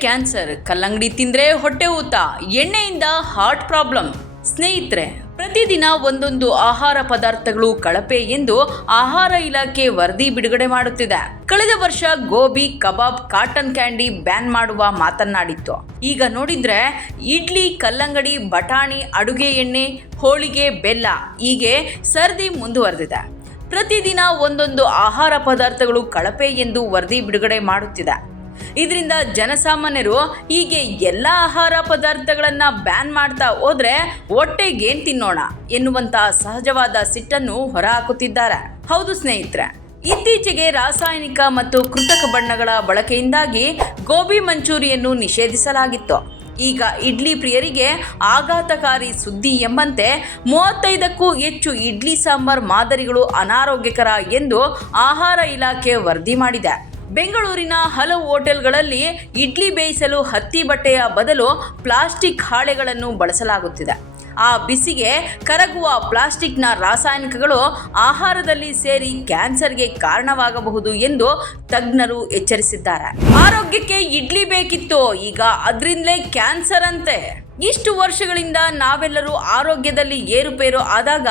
Cancer ಕಲ್ಲಂಗಡಿ ತಿಂದ್ರೆ ಹೊಟ್ಟೆ ಊತ, ಎಣ್ಣೆಯಿಂದ ಹಾರ್ಟ್ ಪ್ರಾಬ್ಲಮ್ ಸ್ನೇಹಿತರೆ, ಪ್ರತಿದಿನ ಒಂದೊಂದು ಆಹಾರ ಪದಾರ್ಥಗಳು ಕಳಪೆ ಎಂದು ಆಹಾರ ಇಲಾಖೆ ವರದಿ ಬಿಡುಗಡೆ ಮಾಡುತ್ತಿದೆ. ಕಳೆದ ವರ್ಷ gobi, kebab cotton candy ban ಮಾಡುವ ಮಾತನ್ನಾಡಿತ್ತು. ಈಗ ನೋಡಿದ್ರೆ, ಇಡ್ಲಿ, ಕಲ್ಲಂಗಡಿ, ಬಟಾಣಿ, ಅಡುಗೆ ಎಣ್ಣೆ, ಹೋಳಿಗೆ, ಬೆಲ್ಲ ಹೀಗೆ ಸರ್ದಿ ಮುಂದುವರೆದಿದೆ. ಪ್ರತಿದಿನ ಒಂದೊಂದು ಆಹಾರ ಪದಾರ್ಥಗಳು ಕಳಪೆ ಎಂದು ವರದಿ ಬಿಡುಗಡೆ ಮಾಡುತ್ತಿದೆ. ಇದರಿಂದ ಜನಸಾಮಾನ್ಯರು ಹೀಗೆ ಎಲ್ಲ ಆಹಾರ ಪದಾರ್ಥಗಳನ್ನು ಬ್ಯಾನ್ ಮಾಡ್ತಾ ಹೋದ್ರೆ ಹೊಟ್ಟೆಗೇನ್ ತಿನ್ನೋಣ ಎನ್ನುವಂತಹ ಸಹಜವಾದ ಸಿಟ್ಟನ್ನು ಹೊರಹಾಕುತ್ತಿದ್ದಾರೆ. ಹೌದು ಸ್ನೇಹಿತರೆ, ಇತ್ತೀಚೆಗೆ ರಾಸಾಯನಿಕ ಮತ್ತು ಕೃತಕ ಬಣ್ಣಗಳ ಬಳಕೆಯಿಂದಾಗಿ ಗೋಬಿ ಮಂಚೂರಿಯನ್ನು ನಿಷೇಧಿಸಲಾಗಿತ್ತು. ಈಗ ಇಡ್ಲಿ ಪ್ರಿಯರಿಗೆ ಆಘಾತಕಾರಿ ಸುದ್ದಿ ಎಂಬಂತೆ ಮೂವತ್ತೈದಕ್ಕೂ ಹೆಚ್ಚು ಇಡ್ಲಿ ಸಾಂಬಾರ್ ಮಾದರಿಗಳು ಅನಾರೋಗ್ಯಕರ ಎಂದು ಆಹಾರ ಇಲಾಖೆ ವರದಿ ಮಾಡಿದೆ. ಬೆಂಗಳೂರಿನ ಹಲವು ಹೋಟೆಲ್ಗಳಲ್ಲಿ ಇಡ್ಲಿ ಬೇಯಿಸಲು ಹತ್ತಿ ಬಟ್ಟೆಯ ಬದಲು ಪ್ಲಾಸ್ಟಿಕ್ ಹಾಳೆಗಳನ್ನು ಬಳಸಲಾಗುತ್ತಿದೆ. ಆ ಬಿಸಿಗೆ ಕರಗುವ ಪ್ಲಾಸ್ಟಿಕ್ನ ರಾಸಾಯನಿಕಗಳು ಆಹಾರದಲ್ಲಿ ಸೇರಿ ಕ್ಯಾನ್ಸರ್ಗೆ ಕಾರಣವಾಗಬಹುದು ಎಂದು ತಜ್ಞರು ಎಚ್ಚರಿಸಿದ್ದಾರೆ. ಆರೋಗ್ಯಕ್ಕೆ ಇಡ್ಲಿ ಬೇಕಿತ್ತು, ಈಗ ಅದರಿಂದಲೇ ಕ್ಯಾನ್ಸರ್ ಅಂತೆ. ಇಷ್ಟು ವರ್ಷಗಳಿಂದ ನಾವೆಲ್ಲರೂ ಆರೋಗ್ಯದಲ್ಲಿ ಏರುಪೇರು ಆದಾಗ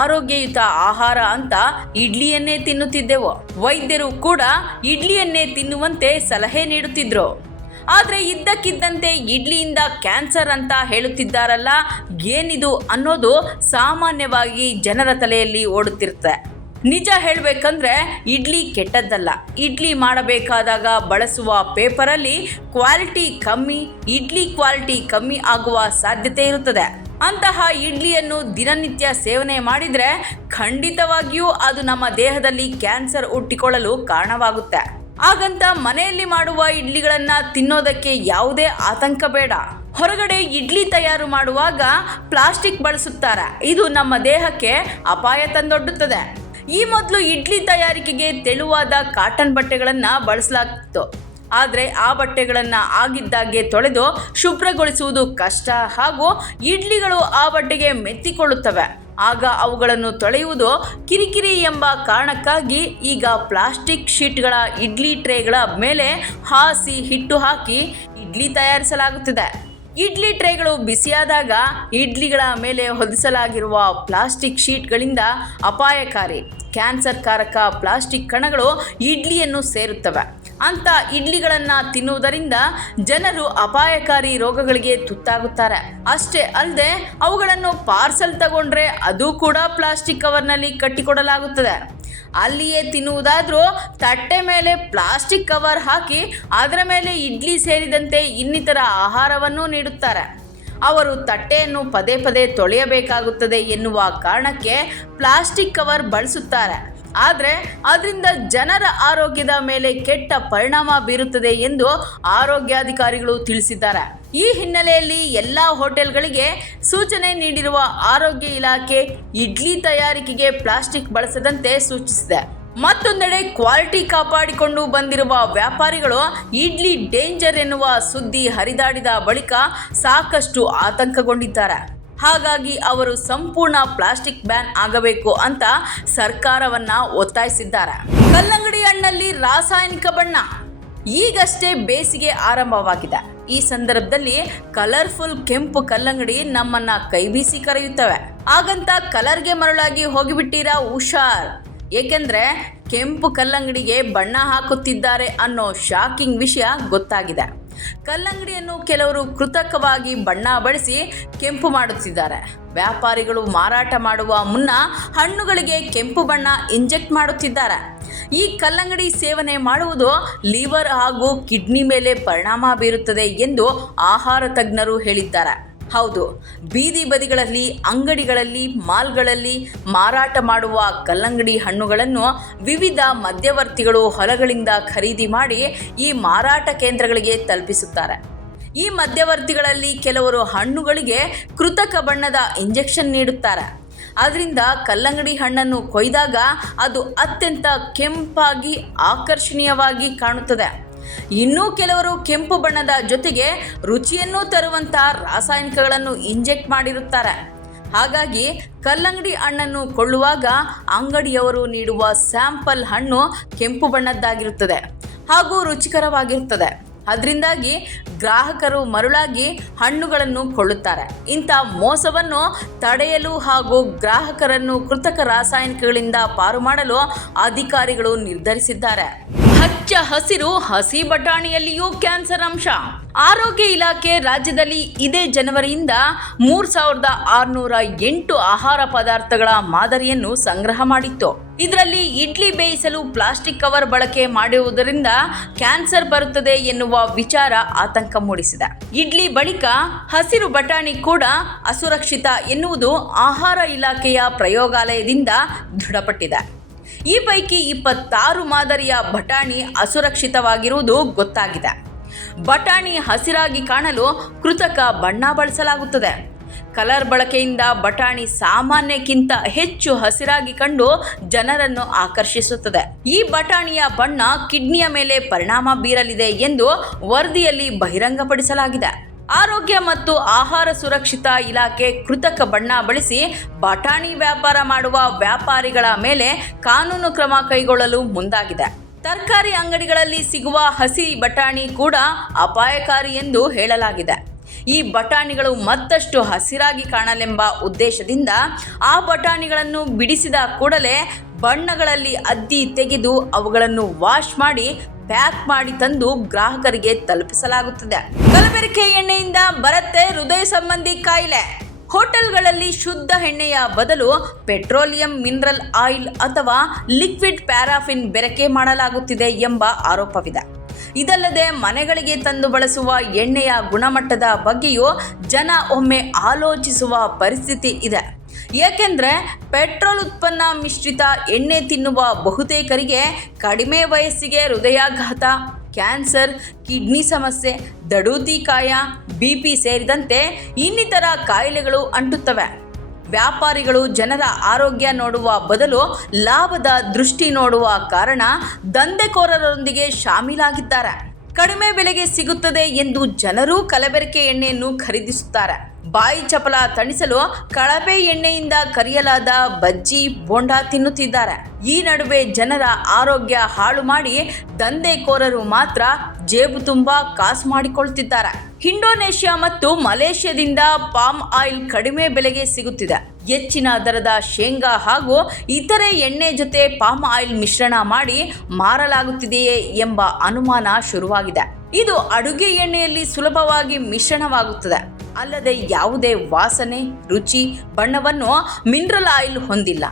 ಆರೋಗ್ಯಯುತ ಆಹಾರ ಅಂತ ಇಡ್ಲಿಯನ್ನೇ ತಿನ್ನುತ್ತಿದ್ದೆವು. ವೈದ್ಯರು ಕೂಡ ಇಡ್ಲಿಯನ್ನೇ ತಿನ್ನುವಂತೆ ಸಲಹೆ ನೀಡುತ್ತಿದ್ರು. ಆದರೆ ಇದ್ದಕ್ಕಿದ್ದಂತೆ ಇಡ್ಲಿಯಿಂದ ಕ್ಯಾನ್ಸರ್ ಅಂತ ಹೇಳುತ್ತಿದ್ದಾರಲ್ಲ, ಏನಿದು ಅನ್ನೋದು ಸಾಮಾನ್ಯವಾಗಿ ಜನರ ತಲೆಯಲ್ಲಿ ಓಡುತ್ತಿರುತ್ತೆ. ನಿಜ ಹೇಳಬೇಕಂದ್ರೆ ಇಡ್ಲಿ ಕೆಟ್ಟದ್ದಲ್ಲ. ಇಡ್ಲಿ ಮಾಡಬೇಕಾದಾಗ ಬಳಸುವ ಪೇಪರಲ್ಲಿ ಕ್ವಾಲಿಟಿ ಕಮ್ಮಿ, ಇಡ್ಲಿ ಕ್ವಾಲಿಟಿ ಕಮ್ಮಿ ಆಗುವ ಸಾಧ್ಯತೆ ಇರುತ್ತದೆ. ಅಂತಹ ಇಡ್ಲಿಯನ್ನು ದಿನನಿತ್ಯ ಸೇವನೆ ಮಾಡಿದರೆ ಖಂಡಿತವಾಗಿಯೂ ಅದು ನಮ್ಮ ದೇಹದಲ್ಲಿ ಕ್ಯಾನ್ಸರ್ ಹುಟ್ಟಿಕೊಳ್ಳಲು ಕಾರಣವಾಗುತ್ತೆ. ಹಾಗಂತ ಮನೆಯಲ್ಲಿ ಮಾಡುವ ಇಡ್ಲಿಗಳನ್ನು ತಿನ್ನೋದಕ್ಕೆ ಯಾವುದೇ ಆತಂಕ ಬೇಡ. ಹೊರಗಡೆ ಇಡ್ಲಿ ತಯಾರು ಮಾಡುವಾಗ ಪ್ಲಾಸ್ಟಿಕ್ ಬಳಸುತ್ತಾರೆ. ಇದು ನಮ್ಮ ದೇಹಕ್ಕೆ ಅಪಾಯ ತಂದೊಡ್ಡುತ್ತದೆ. ಈ ಮೊದಲು ಇಡ್ಲಿ ತಯಾರಿಕೆಗೆ ತೆಳುವಾದ ಕಾಟನ್ ಬಟ್ಟೆಗಳನ್ನು ಬಳಸಲಾಗ್ತಿತ್ತು. ಆದರೆ ಆ ಬಟ್ಟೆಗಳನ್ನು ಆಗಿದ್ದಾಗೆ ತೊಳೆದು ಶುಭ್ರಗೊಳಿಸುವುದು ಕಷ್ಟ ಹಾಗೂ ಇಡ್ಲಿಗಳು ಆ ಬಟ್ಟೆಗೆ ಮೆತ್ತಿಕೊಳ್ಳುತ್ತವೆ. ಆಗ ಅವುಗಳನ್ನು ತೊಳೆಯುವುದು ಕಿರಿಕಿರಿ ಎಂಬ ಕಾರಣಕ್ಕಾಗಿ ಈಗ ಪ್ಲಾಸ್ಟಿಕ್ ಶೀಟ್ಗಳ ಇಡ್ಲಿ ಟ್ರೇಗಳ ಮೇಲೆ ಹಾಸಿ ಹಿಟ್ಟು ಹಾಕಿ ಇಡ್ಲಿ ತಯಾರಿಸಲಾಗುತ್ತಿದೆ. ಇಡ್ಲಿ ಟ್ರೇಗಳು ಬಿಸಿಯಾದಾಗ ಇಡ್ಲಿಗಳ ಮೇಲೆ ಹೊದಿಸಲಾಗಿರುವ ಪ್ಲಾಸ್ಟಿಕ್ ಶೀಟ್ಗಳಿಂದ ಅಪಾಯಕಾರಿ ಕ್ಯಾನ್ಸರ್ ಕಾರಕ ಪ್ಲಾಸ್ಟಿಕ್ ಕಣಗಳು ಇಡ್ಲಿಯನ್ನು ಸೇರುತ್ತವೆ. ಅಂತ ಇಡ್ಲಿಗಳನ್ನು ತಿನ್ನುವುದರಿಂದ ಜನರು ಅಪಾಯಕಾರಿ ರೋಗಗಳಿಗೆ ತುತ್ತಾಗುತ್ತಾರೆ. ಅಷ್ಟೇ ಅಲ್ಲದೆ ಅವುಗಳನ್ನು ಪಾರ್ಸಲ್ ತಗೊಂಡ್ರೆ ಅದು ಕೂಡ ಪ್ಲಾಸ್ಟಿಕ್ ಕವರ್ನಲ್ಲಿ ಕಟ್ಟಿಕೊಡಲಾಗುತ್ತದೆ. ಅಲ್ಲಿಯೇ ತಿನ್ನುವುದಾದರೂ ತಟ್ಟೆ ಮೇಲೆ ಪ್ಲಾಸ್ಟಿಕ್ ಕವರ್ ಹಾಕಿ ಅದರ ಮೇಲೆ ಇಡ್ಲಿ ಸೇರಿದಂತೆ ಇನ್ನಿತರ ಆಹಾರವನ್ನು ನೀಡುತ್ತಾರೆ. ಅವರು ತಟ್ಟೆಯನ್ನು ಪದೇ ಪದೇ ತೊಳೆಯಬೇಕಾಗುತ್ತದೆ ಎನ್ನುವ ಕಾರಣಕ್ಕೆ ಪ್ಲಾಸ್ಟಿಕ್ ಕವರ್ ಬಳಸುತ್ತಾರೆ. ಆದರೆ ಅದರಿಂದ ಜನರ ಆರೋಗ್ಯದ ಮೇಲೆ ಕೆಟ್ಟ ಪರಿಣಾಮ ಬೀರುತ್ತದೆ ಎಂದು ಆರೋಗ್ಯಾಧಿಕಾರಿಗಳು ತಿಳಿಸಿದ್ದಾರೆ. ಈ ಹಿನ್ನೆಲೆಯಲ್ಲಿ ಎಲ್ಲ ಹೋಟೆಲ್ಗಳಿಗೆ ಸೂಚನೆ ನೀಡಿರುವ ಆರೋಗ್ಯ ಇಲಾಖೆ ಇಡ್ಲಿ ತಯಾರಿಕೆಗೆ ಪ್ಲಾಸ್ಟಿಕ್ ಬಳಸದಂತೆ ಸೂಚಿಸಿದೆ. ಮತ್ತೊಂದೆಡೆ ಕ್ವಾಲಿಟಿ ಕಾಪಾಡಿಕೊಂಡು ಬಂದಿರುವ ವ್ಯಾಪಾರಿಗಳು ಇಡ್ಲಿ ಡೇಂಜರ್ ಎನ್ನುವ ಸುದ್ದಿ ಹರಿದಾಡಿದ ಬಳಿಕ ಸಾಕಷ್ಟು ಆತಂಕಗೊಂಡಿದ್ದಾರೆ. ಹಾಗಾಗಿ ಅವರು ಸಂಪೂರ್ಣ ಪ್ಲಾಸ್ಟಿಕ್ ಬ್ಯಾನ್ ಆಗಬೇಕು ಅಂತ ಸರ್ಕಾರವನ್ನ ಒತ್ತಾಯಿಸಿದ್ದಾರೆ. ಕಲ್ಲಂಗಡಿ ಹಣ್ಣಲ್ಲಿ ರಾಸಾಯನಿಕ ಬಣ್ಣ ಈಗಷ್ಟೇ ಬೇಸಿಗೆ ಆರಂಭವಾಗಿದೆ. ಈ ಸಂದರ್ಭದಲ್ಲಿ ಕಲರ್ಫುಲ್ ಕೆಂಪು ಕಲ್ಲಂಗಡಿ ನಮ್ಮನ್ನ ಕೈಬೀಸಿ ಕರೆಯುತ್ತವೆ. ಹಾಗಂತ ಕಲರ್ಗೆ ಮರಳಾಗಿ ಹೋಗಿಬಿಟ್ಟಿರಾ ಹುಷಾರ್. ಏಕೆಂದ್ರೆ ಕೆಂಪು ಕಲ್ಲಂಗಡಿಗೆ ಬಣ್ಣ ಹಾಕುತ್ತಿದ್ದಾರೆ ಅನ್ನೋ ಶಾಕಿಂಗ್ ವಿಷಯ ಗೊತ್ತಾಗಿದೆ. ಕಲ್ಲಂಗಡಿಯನ್ನು ಕೆಲವರು ಕೃತಕವಾಗಿ ಬಣ್ಣ ಬಳಸಿ ಕೆಂಪು ಮಾಡುತ್ತಿದ್ದಾರೆ. ವ್ಯಾಪಾರಿಗಳು ಮಾರಾಟ ಮಾಡುವ ಮುನ್ನ ಹಣ್ಣುಗಳಿಗೆ ಕೆಂಪು ಬಣ್ಣ ಇಂಜೆಕ್ಟ್ ಮಾಡುತ್ತಿದ್ದಾರೆ. ಈ ಕಲ್ಲಂಗಡಿ ಸೇವನೆ ಮಾಡುವುದು ಲಿವರ್ ಹಾಗೂ ಕಿಡ್ನಿ ಮೇಲೆ ಪರಿಣಾಮ ಬೀರುತ್ತದೆ ಎಂದು ಆಹಾರ ತಜ್ಞರು ಹೇಳಿದ್ದಾರೆ. ಹೌದು, ಬೀದಿ ಬದಿಗಳಲ್ಲಿ, ಅಂಗಡಿಗಳಲ್ಲಿ, ಮಾಲ್ಗಳಲ್ಲಿ ಮಾರಾಟ ಮಾಡುವ ಕಲ್ಲಂಗಡಿ ಹಣ್ಣುಗಳನ್ನು ವಿವಿಧ ಮಧ್ಯವರ್ತಿಗಳು ಹೊಲಗಳಿಂದ ಖರೀದಿ ಮಾಡಿ ಈ ಮಾರಾಟ ಕೇಂದ್ರಗಳಿಗೆ ತಲುಪಿಸುತ್ತಾರೆ. ಈ ಮಧ್ಯವರ್ತಿಗಳಲ್ಲಿ ಕೆಲವರು ಹಣ್ಣುಗಳಿಗೆ ಕೃತಕ ಬಣ್ಣದ ಇಂಜೆಕ್ಷನ್ ನೀಡುತ್ತಾರೆ. ಅದರಿಂದ ಕಲ್ಲಂಗಡಿ ಹಣ್ಣನ್ನು ಕೊಯ್ದಾಗ ಅದು ಅತ್ಯಂತ ಕೆಂಪಾಗಿ ಆಕರ್ಷಣೀಯವಾಗಿ ಕಾಣುತ್ತದೆ. ಇನ್ನೂ ಕೆಲವರು ಕೆಂಪು ಬಣ್ಣದ ಜೊತೆಗೆ ರುಚಿಯನ್ನು ತರುವಂತಹ ರಾಸಾಯನಿಕಗಳನ್ನು ಇಂಜೆಕ್ಟ್ ಮಾಡಿರುತ್ತಾರೆ. ಹಾಗಾಗಿ ಕಲ್ಲಂಗಡಿ ಹಣ್ಣನ್ನು ಕೊಳ್ಳುವಾಗ ಅಂಗಡಿಯವರು ನೀಡುವ ಸ್ಯಾಂಪಲ್ ಹಣ್ಣು ಕೆಂಪು ಬಣ್ಣದ್ದಾಗಿರುತ್ತದೆ ಹಾಗೂ ರುಚಿಕರವಾಗಿರುತ್ತದೆ. ಅದರಿಂದಾಗಿ ಗ್ರಾಹಕರು ಮರುಳಾಗಿ ಹಣ್ಣುಗಳನ್ನು ಕೊಳ್ಳುತ್ತಾರೆ. ಇಂಥ ಮೋಸವನ್ನು ತಡೆಯಲು ಹಾಗೂ ಗ್ರಾಹಕರನ್ನು ಕೃತಕ ರಾಸಾಯನಿಕಗಳಿಂದ ಪಾರು ಮಾಡಲು ಅಧಿಕಾರಿಗಳು ನಿರ್ಧರಿಸಿದ್ದಾರೆ. ಹಚ್ಚ ಹಸಿರು ಹಸಿ ಬಟಾಣಿಯಲ್ಲಿಯೂ ಕ್ಯಾನ್ಸರ್ ಅಂಶ. ಆರೋಗ್ಯ ಇಲಾಖೆ ರಾಜ್ಯದಲ್ಲಿ ಇದೇ ಜನವರಿಯಿಂದ ಮೂರ್ ಸಾವಿರದ ಆರುನೂರ ಎಂಟು ಆಹಾರ ಪದಾರ್ಥಗಳ ಮಾದರಿಯನ್ನು ಸಂಗ್ರಹ ಮಾಡಿತ್ತು. ಇದರಲ್ಲಿ ಇಡ್ಲಿ ಬೇಯಿಸಲು ಪ್ಲಾಸ್ಟಿಕ್ ಕವರ್ ಬಳಕೆ ಮಾಡುವುದರಿಂದ ಕ್ಯಾನ್ಸರ್ ಬರುತ್ತದೆ ಎನ್ನುವ ವಿಚಾರ ಆತಂಕ ಮೂಡಿಸಿದೆ. ಇಡ್ಲಿ ಬಳಿಕ ಹಸಿರು ಬಟಾಣಿ ಕೂಡ ಅಸುರಕ್ಷಿತ ಎನ್ನುವುದು ಆಹಾರ ಇಲಾಖೆಯ ಪ್ರಯೋಗಾಲಯದಿಂದ ದೃಢಪಟ್ಟಿದೆ. ಈ ಪೈಕಿ ಇಪ್ಪತ್ತಾರು ಮಾದರಿಯ ಬಟಾಣಿ ಅಸುರಕ್ಷಿತವಾಗಿರುವುದು ಗೊತ್ತಾಗಿದೆ. ಬಟಾಣಿ ಹಸಿರಾಗಿ ಕಾಣಲು ಕೃತಕ ಬಣ್ಣ ಬಳಸಲಾಗುತ್ತದೆ. ಕಲರ್ ಬಳಕೆಯಿಂದ ಬಟಾಣಿ ಸಾಮಾನ್ಯಕ್ಕಿಂತ ಹೆಚ್ಚು ಹಸಿರಾಗಿ ಕಂಡು ಜನರನ್ನು ಆಕರ್ಷಿಸುತ್ತದೆ. ಈ ಬಟಾಣಿಯ ಬಣ್ಣ ಕಿಡ್ನಿಯ ಮೇಲೆ ಪರಿಣಾಮ ಬೀರಲಿದೆ ಎಂದು ವರದಿಯಲ್ಲಿ ಬಹಿರಂಗಪಡಿಸಲಾಗಿದೆ. ಆರೋಗ್ಯ ಮತ್ತು ಆಹಾರ ಸುರಕ್ಷಿತ ಇಲಾಖೆ ಕೃತಕ ಬಣ್ಣ ಬಳಸಿ ಬಟಾಣಿ ವ್ಯಾಪಾರ ಮಾಡುವ ವ್ಯಾಪಾರಿಗಳ ಮೇಲೆ ಕಾನೂನು ಕ್ರಮ ಕೈಗೊಳ್ಳಲು ಮುಂದಾಗಿದೆ. ತರಕಾರಿ ಅಂಗಡಿಗಳಲ್ಲಿ ಸಿಗುವ ಹಸಿ ಬಟಾಣಿ ಕೂಡ ಅಪಾಯಕಾರಿ ಎಂದು ಹೇಳಲಾಗಿದೆ. ಈ ಬಟಾಣಿಗಳು ಮತ್ತಷ್ಟು ಹಸಿರಾಗಿ ಕಾಣಲೆಂಬ ಉದ್ದೇಶದಿಂದ ಆ ಬಟಾಣಿಗಳನ್ನು ಬಿಡಿಸಿದ ಕೂಡಲೇ ಬಣ್ಣಗಳಲ್ಲಿ ಅದ್ದಿ ತೆಗೆದು ಅವುಗಳನ್ನು ವಾಶ್ ಮಾಡಿ ಪ್ಯಾಕ್ ಮಾಡಿ ತಂದು ಗ್ರಾಹಕರಿಗೆ ತಲುಪಿಸಲಾಗುತ್ತದೆ. ಕಲಬೆರಕೆ ಎಣ್ಣೆಯಿಂದ ಬರುತ್ತೆ ಹೃದಯ ಸಂಬಂಧಿ ಕಾಯಿಲೆ. ಹೋಟೆಲ್ಗಳಲ್ಲಿ ಶುದ್ಧ ಎಣ್ಣೆಯ ಬದಲು ಪೆಟ್ರೋಲಿಯಂ, ಮಿನರಲ್ ಆಯಿಲ್ ಅಥವಾ ಲಿಕ್ವಿಡ್ ಪ್ಯಾರಾಫಿನ್ ಬೆರಕೆ ಮಾಡಲಾಗುತ್ತಿದೆ ಎಂಬ ಆರೋಪವಿದೆ. ಇದಲ್ಲದೆ ಮನೆಗಳಿಗೆ ತಂದು ಬಳಸುವ ಎಣ್ಣೆಯ ಗುಣಮಟ್ಟದ ಬಗ್ಗೆಯೂ ಜನ ಒಮ್ಮೆ ಆಲೋಚಿಸುವ ಪರಿಸ್ಥಿತಿ ಇದೆ. ಏಕೆಂದರೆ ಪೆಟ್ರೋಲ್ ಉತ್ಪನ್ನ ಮಿಶ್ರಿತ ಎಣ್ಣೆ ತಿನ್ನುವ ಬಹುತೇಕರಿಗೆ ಕಡಿಮೆ ವಯಸ್ಸಿಗೆ ಹೃದಯಾಘಾತ, ಕ್ಯಾನ್ಸರ್, ಕಿಡ್ನಿ ಸಮಸ್ಯೆ, ದಡೂತಿಕಾಯ, ಬಿ ಪಿ ಸೇರಿದಂತೆ ಇನ್ನಿತರ ಕಾಯಿಲೆಗಳು ಅಂಟುತ್ತವೆ. ವ್ಯಾಪಾರಿಗಳು ಜನರ ಆರೋಗ್ಯ ನೋಡುವ ಬದಲು ಲಾಭದ ದೃಷ್ಟಿ ನೋಡುವ ಕಾರಣ ದಂಧೆಕೋರರೊಂದಿಗೆ ಶಾಮೀಲಾಗಿದ್ದಾರೆ. ಕಡಿಮೆ ಬೆಲೆಗೆ ಸಿಗುತ್ತದೆ ಎಂದು ಜನರೂ ಕಲಬೆರಕೆ ಎಣ್ಣೆಯನ್ನು ಖರೀದಿಸುತ್ತಾರೆ. ಬಾಯಿ ಚಪಲ ತಣಿಸಲು ಕಳಪೆ ಎಣ್ಣೆಯಿಂದ ಕರಿಯಲಾದ ಬಜ್ಜಿ ಬೋಂಡ ತಿನ್ನುತ್ತಿದ್ದಾರೆ. ಈ ನಡುವೆ ಜನರ ಆರೋಗ್ಯ ಹಾಳು ಮಾಡಿ ದಂಧೆಕೋರರು ಮಾತ್ರ ಜೇಬು ತುಂಬ ಕಾಸು ಮಾಡಿಕೊಳ್ತಿದ್ದಾರೆ. ಇಂಡೋನೇಷ್ಯಾ ಮತ್ತು ಮಲೇಷ್ಯಾದಿಂದ ಪಾಮ್ ಆಯಿಲ್ ಕಡಿಮೆ ಬೆಲೆಗೆ ಸಿಗುತ್ತಿದೆ. ಹೆಚ್ಚಿನ ದರದ ಶೇಂಗಾ ಹಾಗೂ ಇತರೆ ಎಣ್ಣೆ ಜೊತೆ ಪಾಮ್ ಆಯಿಲ್ ಮಿಶ್ರಣ ಮಾಡಿ ಮಾರಲಾಗುತ್ತಿದೆಯೇ ಎಂಬ ಅನುಮಾನ ಶುರುವಾಗಿದೆ. ಇದು ಅಡುಗೆ ಎಣ್ಣೆಯಲ್ಲಿ ಸುಲಭವಾಗಿ ಮಿಶ್ರಣವಾಗುತ್ತದೆ. ಅಲ್ಲದೆ ಯಾವುದೇ ವಾಸನೆ, ರುಚಿ, ಬಣ್ಣವನ್ನು ಮಿನರಲ್ ಆಯಿಲ್ ಹೊಂದಿಲ್ಲ.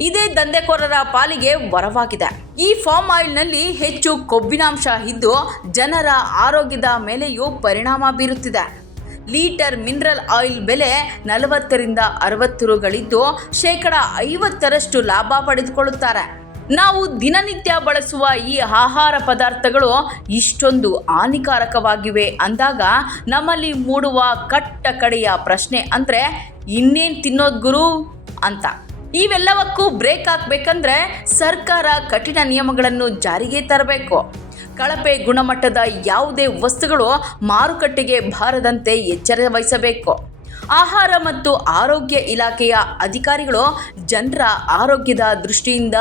ಇದೇ ದಂಧೆಕೋರರ ಪಾಲಿಗೆ ವರವಾಗಿದೆ. ಈ ಫಾರ್ಮ್ ಆಯಿಲ್ನಲ್ಲಿ ಹೆಚ್ಚು ಕೊಬ್ಬಿನಾಂಶ ಇದ್ದು ಜನರ ಆರೋಗ್ಯದ ಮೇಲೆಯೂ ಪರಿಣಾಮ ಬೀರುತ್ತಿದೆ. ಲೀಟರ್ ಮಿನರಲ್ ಆಯಿಲ್ ಬೆಲೆ ನಲವತ್ತರಿಂದ ಅರವತ್ತು ರುಗಳಿದ್ದು ಶೇಕಡ ಐವತ್ತರಷ್ಟು ಲಾಭ ಪಡೆದುಕೊಳ್ಳುತ್ತಾರೆ. ನಾವು ದಿನನಿತ್ಯ ಬಳಸುವ ಈ ಆಹಾರ ಪದಾರ್ಥಗಳು ಇಷ್ಟೊಂದು ಹಾನಿಕಾರಕವಾಗಿವೆ ಅಂದಾಗ ನಮ್ಮಲ್ಲಿ ಮೂಡುವ ಕಟ್ಟ ಕಡೆಯ ಪ್ರಶ್ನೆ ಅಂದರೆ, ಇನ್ನೇನು ತಿನ್ನೋದು ಗುರು? ಅಂತ. ಇವೆಲ್ಲವಕ್ಕೂ ಬ್ರೇಕ್ ಹಾಕ್ಬೇಕಂದ್ರೆ ಸರ್ಕಾರ ಕಠಿಣ ನಿಯಮಗಳನ್ನು ಜಾರಿಗೆ ತರಬೇಕು. ಕಳಪೆ ಗುಣಮಟ್ಟದ ಯಾವುದೇ ವಸ್ತುಗಳು ಮಾರುಕಟ್ಟೆಗೆ ಬಾರದಂತೆ ಎಚ್ಚರ ವಹಿಸಬೇಕು. ಆಹಾರ ಮತ್ತು ಆರೋಗ್ಯ ಇಲಾಖೆಯ ಅಧಿಕಾರಿಗಳು ಜನರ ಆರೋಗ್ಯದ ದೃಷ್ಟಿಯಿಂದ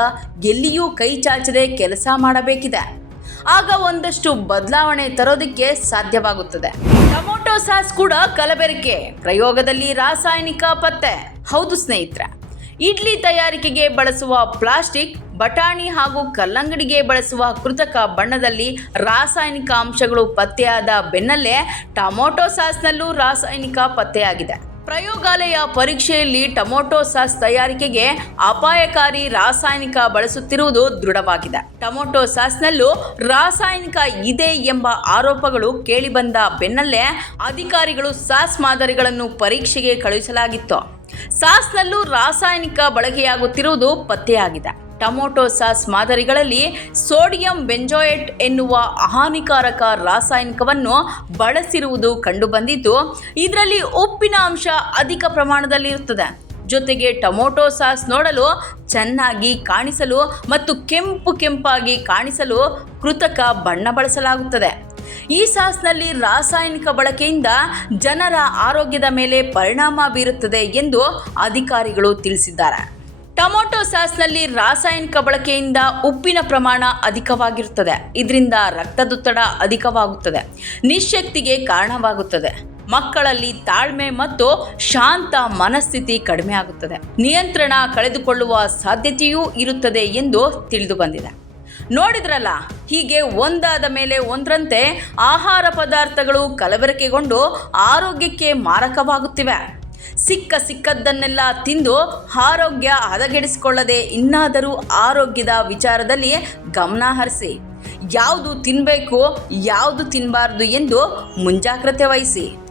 ಎಲ್ಲಿಯೂ ಕೈ ಚಾಚದೆ ಕೆಲಸ ಮಾಡಬೇಕಿದೆ. ಆಗ ಒಂದಷ್ಟು ಬದಲಾವಣೆ ತರೋದಕ್ಕೆ ಸಾಧ್ಯವಾಗುತ್ತದೆ. ಟೊಮೊಟೊ ಸಾಸ್ ಕೂಡ ಕಲಬೆರಕೆ, ಪ್ರಯೋಗದಲ್ಲಿ ರಾಸಾಯನಿಕ ಪತ್ತೆ. ಹೌದು ಸ್ನೇಹಿತರೆ, ಇಡ್ಲಿ ತಯಾರಿಕೆಗೆ ಬಳಸುವ ಪ್ಲಾಸ್ಟಿಕ್ ಬಟಾಣಿ ಹಾಗೂ ಕಲ್ಲಂಗಡಿಗೆ ಬಳಸುವ ಕೃತಕ ಬಣ್ಣದಲ್ಲಿ ರಾಸಾಯನಿಕ ಅಂಶಗಳು ಪತ್ತೆಯಾದ ಬೆನ್ನಲ್ಲೇ ಟೊಮೊಟೊ ಸಾಸ್ನಲ್ಲೂ ರಾಸಾಯನಿಕ ಪತ್ತೆಯಾಗಿದೆ. ಪ್ರಯೋಗಾಲಯ ಪರೀಕ್ಷೆಯಲ್ಲಿ ಟೊಮೊಟೊ ಸಾಸ್ ತಯಾರಿಕೆಗೆ ಅಪಾಯಕಾರಿ ರಾಸಾಯನಿಕ ಬಳಸುತ್ತಿರುವುದು ದೃಢವಾಗಿದೆ. ಟೊಮೊಟೊ ಸಾಸ್ನಲ್ಲೂ ರಾಸಾಯನಿಕ ಇದೆ ಎಂಬ ಆರೋಪಗಳು ಕೇಳಿಬಂದ ಬೆನ್ನಲ್ಲೇ ಅಧಿಕಾರಿಗಳು ಸಾಸ್ ಮಾದರಿಗಳನ್ನು ಪರೀಕ್ಷೆಗೆ ಕಳುಹಿಸಲಾಗಿತ್ತು. ಸಾಸ್ನಲ್ಲೂ ರಾಸಾಯನಿಕ ಬಳಕೆಯಾಗುತ್ತಿರುವುದು ಪತ್ತೆಯಾಗಿದೆ. ಟೊಮೊಟೊ ಸಾಸ್ ಮಾದರಿಗಳಲ್ಲಿ ಸೋಡಿಯಂ ಬೆಂಜಾಯಟ್ ಎನ್ನುವ ಹಾನಿಕಾರಕ ರಾಸಾಯನಿಕವನ್ನು ಬಳಸಿರುವುದು ಕಂಡುಬಂದಿದ್ದು, ಇದರಲ್ಲಿ ಉಪ್ಪಿನ ಅಂಶ ಅಧಿಕ ಪ್ರಮಾಣದಲ್ಲಿರುತ್ತದೆ. ಜೊತೆಗೆ ಟೊಮೊಟೊ ಸಾಸ್ ನೋಡಲು ಚೆನ್ನಾಗಿ ಕಾಣಿಸಲು ಮತ್ತು ಕೆಂಪು ಕೆಂಪಾಗಿ ಕಾಣಿಸಲು ಕೃತಕ ಬಣ್ಣ ಬಳಸಲಾಗುತ್ತದೆ. ಈ ಸಾಸ್ನಲ್ಲಿ ರಾಸಾಯನಿಕ ಬಳಕೆಯಿಂದ ಜನರ ಆರೋಗ್ಯದ ಮೇಲೆ ಪರಿಣಾಮ ಬೀರುತ್ತದೆ ಎಂದು ಅಧಿಕಾರಿಗಳು ತಿಳಿಸಿದ್ದಾರೆ. ಟೊಮೊಟೊ ಸಾಸ್ನಲ್ಲಿ ರಾಸಾಯನಿಕ ಬಳಕೆಯಿಂದ ಉಪ್ಪಿನ ಪ್ರಮಾಣ ಅಧಿಕವಾಗಿರುತ್ತದೆ. ಇದರಿಂದ ರಕ್ತದೊತ್ತಡ ಅಧಿಕವಾಗುತ್ತದೆ. ನಿಶಕ್ತಿಗೆ ಕಾರಣವಾಗುತ್ತದೆ. ಮಕ್ಕಳಲ್ಲಿ ತಾಳ್ಮೆ ಮತ್ತು ಶಾಂತ ಮನಸ್ಥಿತಿ ಕಡಿಮೆ ಆಗುತ್ತದೆ. ನಿಯಂತ್ರಣ ಕಳೆದುಕೊಳ್ಳುವ ಸಾಧ್ಯತೆಯೂ ಇರುತ್ತದೆ ಎಂದು ತಿಳಿದು ಬಂದಿದೆ ನೋಡಿದ್ರಲ್ಲ, ಹೀಗೆ ಒಂದಾದ ಮೇಲೆ ಒಂದರಂತೆ ಆಹಾರ ಪದಾರ್ಥಗಳು ಕಲಬೆರಕೆಗೊಂಡು ಆರೋಗ್ಯಕ್ಕೆ ಮಾರಕವಾಗುತ್ತಿವೆ. ಸಿಕ್ಕ ಸಿಕ್ಕದ್ದನ್ನೆಲ್ಲ ತಿಂದು ಆರೋಗ್ಯ ಹದಗೆಡಿಸಿಕೊಳ್ಳದೆ ಇನ್ನಾದರೂ ಆರೋಗ್ಯದ ವಿಚಾರದಲ್ಲಿ ಗಮನ ಹರಿಸಿ. ಯಾವುದು ತಿನ್ನಬೇಕು ಯಾವುದು ತಿನ್ನಬಾರ್ದು ಎಂದು ಮುಂಜಾಗ್ರತೆ ವಹಿಸಿ.